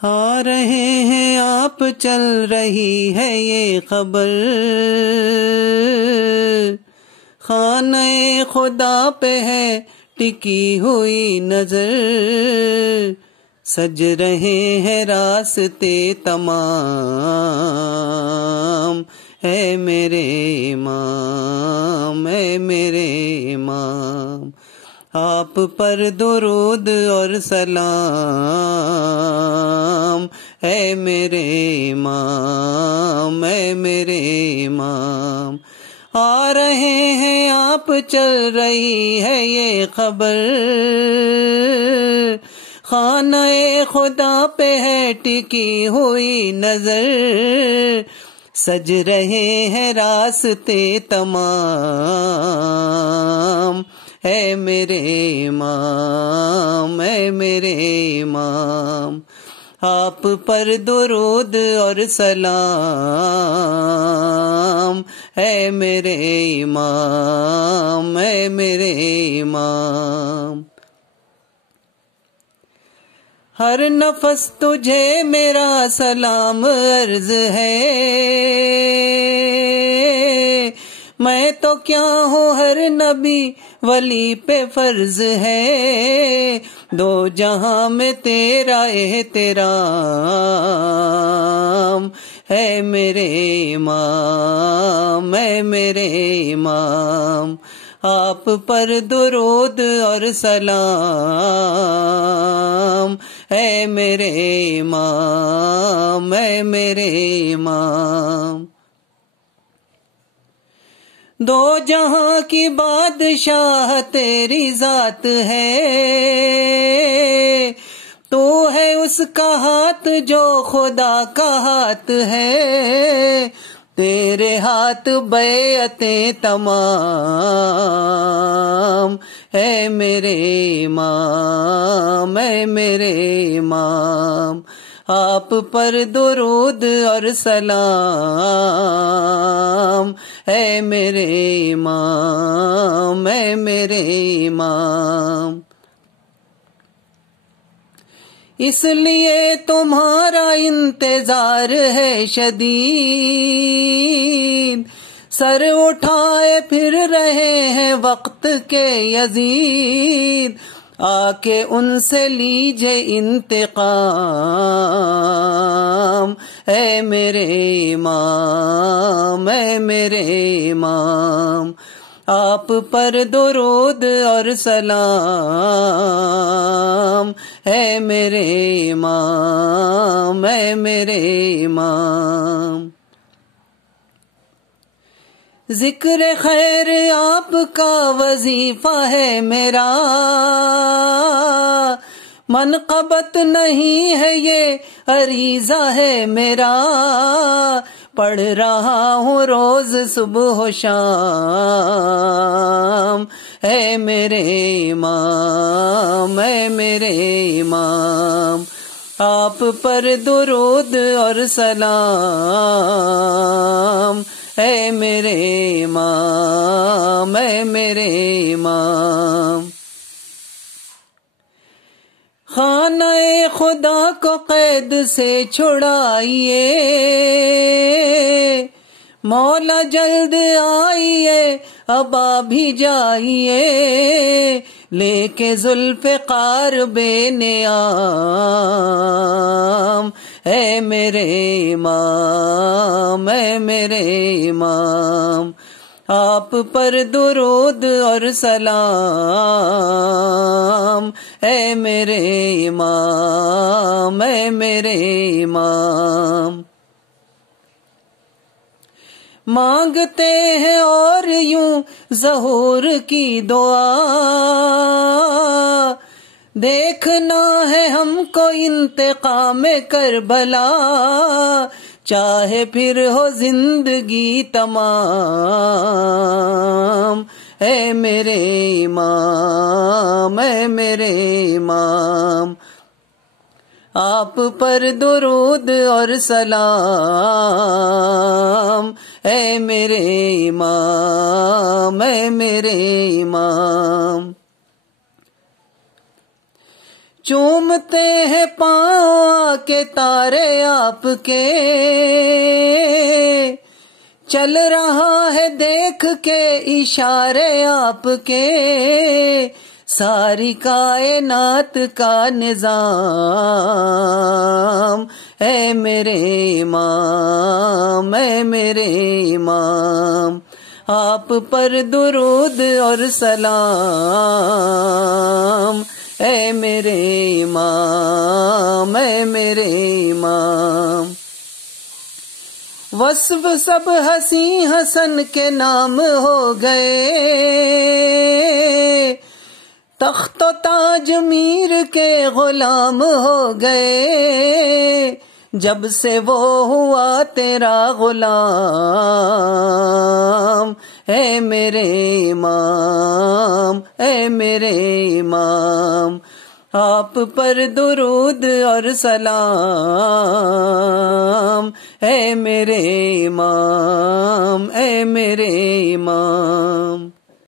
آ رہے ہیں آپ چل رہی ہے یہ خبر، خانہ خدا پہ ہے ٹکی ہوئی نظر، سج رہے ہیں راستے تمام، اے میرے امام، اے میرے امام، آپ پر درود اور سلام، اے میرے امام، اے میرے امام، آ رہے ہیں آپ چل رہی ہے یہ خبر، خانہ خدا پہ ہے ٹکی ہوئی نظر، سج رہے ہیں راستے تمام، اے میرے امام، اے میرے امام، آپ پر درود اور سلام، اے میرے امام، اے میرے امام، ہر نفس تجھے میرا سلام عرض ہے، میں تو کیا ہوں ہر نبی ولی پہ فرض ہے، دو جہاں میں تیرا احترام، ہے میرے امام، ہے میرے امام، آپ پر درود اور سلام، اے میرے امام، اے میرے امام، دو جہاں کی بادشاہ تیری ذات ہے، تو ہے اس کا ہاتھ جو خدا کا ہاتھ ہے، تیرے ہاتھ بیعتیں تمام، اے میرے امام، اے میرے امام، آپ پر درود اور سلام، اے میرے امام، اے میرے امام، اس لیے تمہارا انتظار ہے شدید، سر اٹھائے پھر رہے ہیں وقت کے یزید، آ کے ان سے لیجے انتقام، اے میرے امام، اے میرے امام، آپ پر درود اور سلام، اے میرے امام، اے میرے امام، ذکر خیر آپ کا وظیفہ ہے میرا، منقبت نہیں ہے یہ عریضہ ہے میرا، پڑھ رہا ہوں روز صبح و شام، اے میرے امام، اے میرے امام، آپ پر درود اور سلام، اے میرے امام، اے میرے امام، خانہ خدا کو قید سے چھڑائیے، مولا جلد آئیے اب بھی جائیے، لے کے ذوالفقار بے نیام، اے میرے امام، اے میرے امام، آپ پر درود اور سلام، اے میرے امام، اے میرے امام، مانگتے ہیں اور یوں ظہور کی دعا، دیکھنا ہے ہم کو انتقام کربلا، چاہے پھر ہو زندگی تمام، اے میرے امام، اے میرے امام، آپ پر درود اور سلام، اے میرے امام، اے میرے امام، چومتے ہیں پاؤں کے تارے آپ کے، چل رہا ہے دیکھ کے اشارے آپ کے، ساری کائنات کا نظام، اے میرے امام، اے میرے امام، آپ پر درود اور سلام، اے میرے امام، اے میرے امام۔ وصف سب حسین حسن کے نام ہو گئے، تخت و تاج میر کے غلام ہو گئے، جب سے وہ ہوا تیرا غلام، اے میرے امام، اے میرے امام، آپ پر درود اور سلام، اے میرے امام، اے میرے امام۔